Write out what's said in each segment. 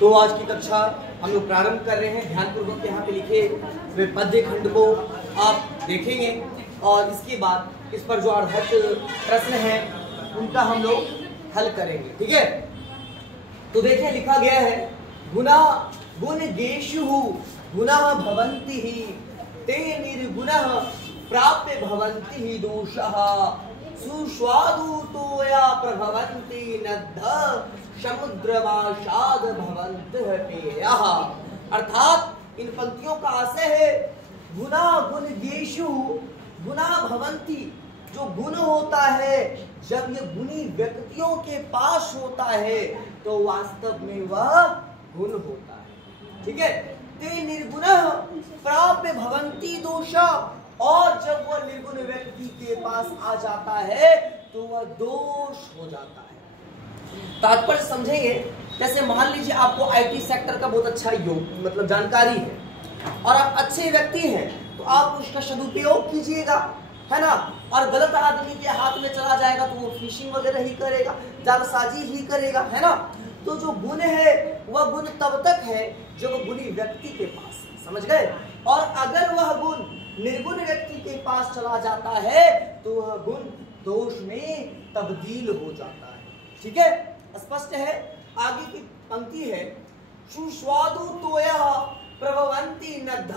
तो आज की कक्षा हम लोग प्रारंभ कर रहे हैं। ध्यानपूर्वक यहाँ पे लिखे हुए पद्य खंड को आप देखेंगे और इसके बाद इस पर जो आधारित प्रश्न है उनका हम लोग हल करेंगे। ठीक है, तो देखिए लिखा गया है गुना गुण गेशु गुणः भवन्ति ही ते निर्गुणः प्राप्य भवन्ति ही दोषः सुस्वादु तोया प्रभवन्ति नद्ध समुद्रमाशाद भवन्तः पेयः। अर्थात इन पंक्तियों का आशय है गुना गुण गेशु गुना भवन्ति, जो गुण होता है जब ये गुणी व्यक्तियों के पास होता है तो वास्तव में वह गुण होता है। ठीक है, ते निर्गुणः प्राप्य भवन्ति दोषा, और जब वह निर्गुण व्यक्ति के पास आ जाता है तो वह दोष हो जाता है। तात्पर्य समझेंगे, जैसे मान लीजिए आपको आईटी सेक्टर का बहुत अच्छा मतलब जानकारी है और आप अच्छे व्यक्ति हैं तो आप उसका सदुपयोग कीजिएगा, है ना। और गलत आदमी के हाथ में चला जाएगा तो वो फिशिंग वगैरह ही करेगा, जालसाजी ही करेगा, है ना। तो जो गुण है वह गुण तब तक है जब गुणी व्यक्ति के पास है, समझ गए। और अगर वह गुण निर्गुण व्यक्ति के पास चला जाता है तो वह गुण दोष में तब्दील हो जाता है। ठीक है, स्पष्ट है। आगे की पंक्ति है सुस्वादु तोयः प्रभवन्ति नद्ध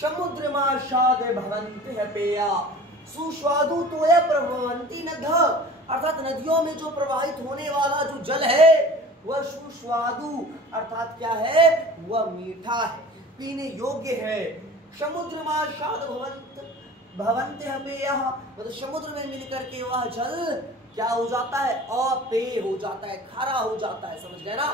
समुद्रमाशाद भवन्ति पेया। सुस्वादु तोया प्रभवन्ति नद्ध, अर्थात नदियों में जो प्रवाहित होने वाला जो जल है वह सुस्वादु अर्थात क्या है, वह मीठा है, पीने योग्य है। समुद्रमाशाद भवन्ति पेयः, मतलब समुद्र में मिलकर के वह जल क्या हो जाता है, अपेय हो जाता है, खारा हो जाता है, समझ गए ना।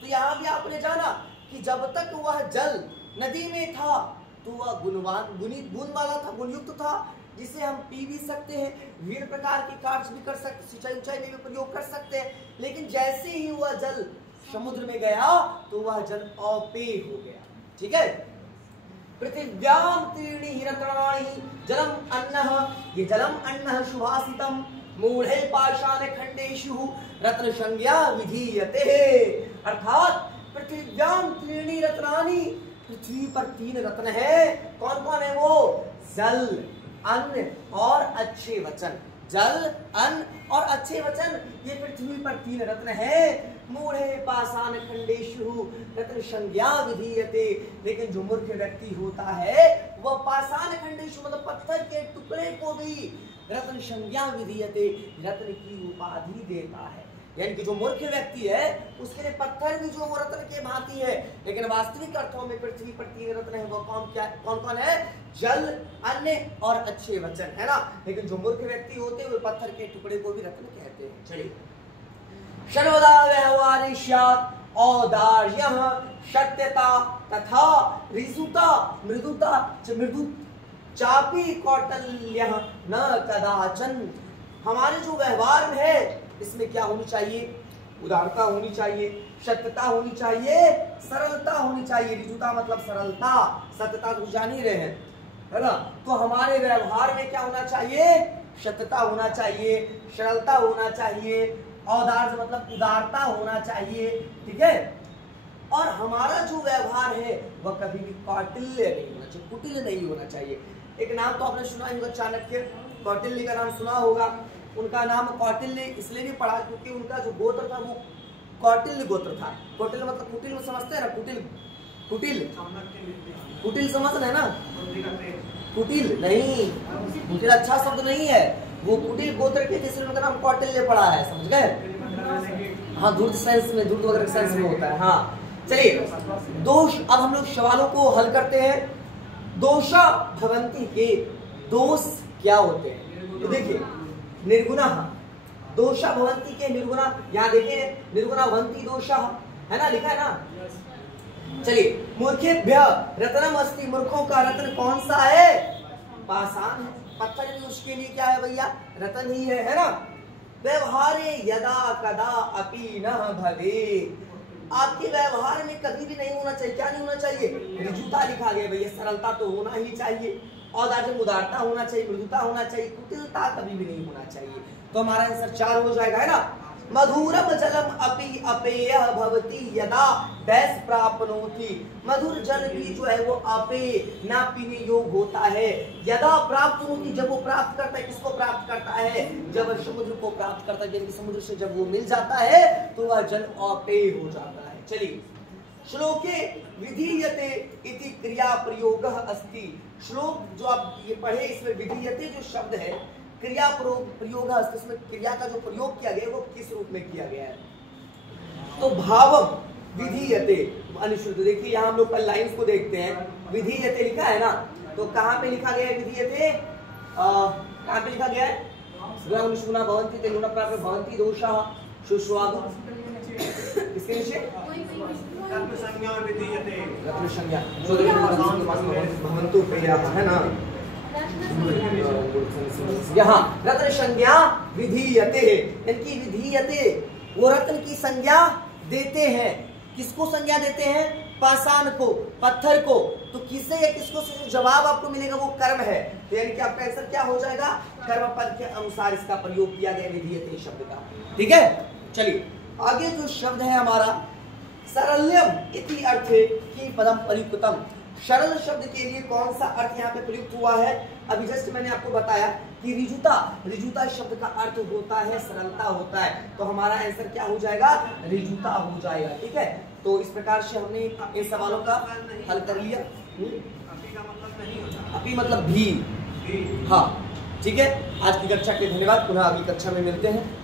तो यहाँ भी आपने जाना कि जब तक वह जल नदी में था तो वह गुणवान गुण वाला था, गुणयुक्त था, जिसे हम पी भी सकते हैं, विभिन्न प्रकार के कार्य भी कर सकते, सिंचाई उचाई में भी प्रयोग कर सकते हैं। लेकिन जैसे ही वह जल समुद्र में गया तो वह जल अपेय हो गया। ठीक है, पृथिव्याम त्रीणि हिरतनानि जलम अन्नः, ये जलम अन्नः सुभाषितम मूढ़े पाषाण खंडेषु रत्न संज्ञा विधीयते। अर्थात पृथिव्याम त्रीणि रत्नानि, पृथ्वी पर तीन रत्न है। कौन कौन है वो? जल, अन्न और अच्छे वचन। जल, अन्न और अच्छे वचन, ये पृथ्वी पर तीन रत्न है। मूढ़े पाषाण खंडेषु रत्न संज्ञा विधीयते, लेकिन जो मूर्ख व्यक्ति होता है वह पाषाण खंडेषु मतलब पत्थर के टुकड़े को भी रत्न संज्ञा विधीयते, रत्न की उपाधि देता है। यानी कि जो मूर्ख व्यक्ति है उसके लिए पत्थर भी जो वो रत्न के भांति है, लेकिन वास्तविक अर्थों में पृथ्वी पर तीन रत्न है। वो कौन कौन है? जल, अन्न और अच्छे वचन, है ना। लेकिन जो मूर्ख व्यक्ति होते हैं वे पत्थर के टुकड़े को भी रत्न कहते हैं। चलिए, सर्वदा व्यवहारे स्यात् औदार्यः सत्यता तथा ऋजुता मृदुता मृदु चापी कौटिल्यः न कदाचन। हमारे जो व्यवहार में है इसमें क्या होनी चाहिए? उदारता होनी चाहिए, सत्यता होनी चाहिए, सरलता होनी चाहिए। ऋजुता मतलब सरलता, सत्यता तो जान ही रहे हैं, है ना। तो हमारे व्यवहार में क्या होना चाहिए? सत्यता होना चाहिए, सरलता होना चाहिए, औदार्य मतलब उदारता होना चाहिए। ठीक है, और हमारा जो व्यवहार है वह कभी भी कौटिल्य नहीं होना चाहिए, कुटिल नहीं होना चाहिए। एक नाम तो आपने सुना ही होगा, चाणक्य, कौटिल्य का नाम सुना होगा। उनका नाम कौटिल्य इसलिए भी पड़ा क्योंकि उनका जो गोत्र था वो कौटिल्य गोत्र था। कौटिल्य मतलब कुटिल समझते हैं ना, कुटिल कुटिल कुटिल समझ रहे हैं ना। कुटिल नहीं, कुटिल अच्छा शब्द नहीं है, वो कुटिल गोत्र के जिसलिए उनका नाम कौटिल्य पड़ा है, समझ गए। हाँ, दूध साइंस में, दूध वगैरह साइंस में होता है। हाँ चलिए, दोष, अब हम लोग सवालों को हल करते हैं। दोषा भवन्ति के दोष क्या होते हैं? तो देखिए, निर्गुणा दोषा भवन्ति के निर्गुणा, यहाँ देखिए निर्गुणा भवन्ति दोषा, है ना, लिखा है ना। चलिए, मूर्खेभ्यः रत्नम अस्ति, मूर्खों का रत्न कौन सा है? पाषाण है, पत्थर भी उसके लिए क्या है भैया? रत्न ही है ना। व्यवहारे यदा कदा अपि न भवेत्, आपके व्यवहार में कभी भी नहीं होना चाहिए, क्या नहीं होना चाहिए? ऋजुता लिखा गया भैया, सरलता तो होना ही चाहिए, औदार्य उदारता होना चाहिए, मृदुता होना चाहिए, कुटिलता कभी भी नहीं होना चाहिए। तो हमारा आंसर 4 हो जाएगा, है ना। मधुरम जलम अपि अपेयः भवति यदा डैश प्राप्नोति। मधुर जल भी जो है वो अपेय ना पीने योग्य होता है। यदा प्राप्नोति, जब वो प्राप्त करता है। किसको प्राप्त करता है? जब समुद्र को प्राप्त करता है, यानी कि समुद्र से जब वो मिल जाता है तो वह जल अपेय हो जाता है। चलिए, श्लोके विधीयते इति क्रिया प्रयोगः अस्ति। श्लोक जो आप ये पढ़े, इसमें विधीयते जो शब्द है क्रिया प्रयोग है, इसमें क्रिया का जो प्रयोग किया गया है वो किस रूप में किया गया है? तो भावम विधीयते अनुश्रुत। देखिए यहाँ हम लोग कल लाइन्स को देखते हैं, विधीयते लिखा है ना, तो कहाँ पे लिखा गया है विधीयते? कहाँ पे लिखा गया है? अनुशुना भवन्ति तेलुना प्राप्य भवन्ति दोषाः शुश्वादु। किसके नीचे? रत्न संज्ञा विधीयते। रत्न संज्ञा जो भवन्तु पेयः है ना, यहाँ रत्न संज्ञा विधीयते, इनकी विधीयते, वो रत्न की संज्ञा देते हैं। किसको संज्ञा देते हैं? पाषाण को, पत्थर को। तो किसे या किसको से जो जवाब आपको मिलेगा वो कर्म है। तो यानी कि आपका आंसर क्या हो जाएगा? कर्म पद के अनुसार इसका प्रयोग किया गया विधीयते शब्द का। ठीक है, चलिए आगे जो शब्द है हमारा सरल्यम इति अर्थे की पदम प्रयुक्तम। सरल शब्द के लिए कौन सा अर्थ यहाँ पे प्रयुक्त हुआ है? अभी जस्ट मैंने आपको बताया कि रिजुता, रिजुता शब्द का अर्थ होता है सरलता होता है, तो हमारा आंसर क्या हो जाएगा? रिजुता हो जाएगा। ठीक है, तो इस प्रकार से हमने इन सवालों का हल कर लिया। अपी मतलब भी, हाँ ठीक है। आज की कक्षा के लिए धन्यवाद, पुनः अगली कक्षा में मिलते हैं।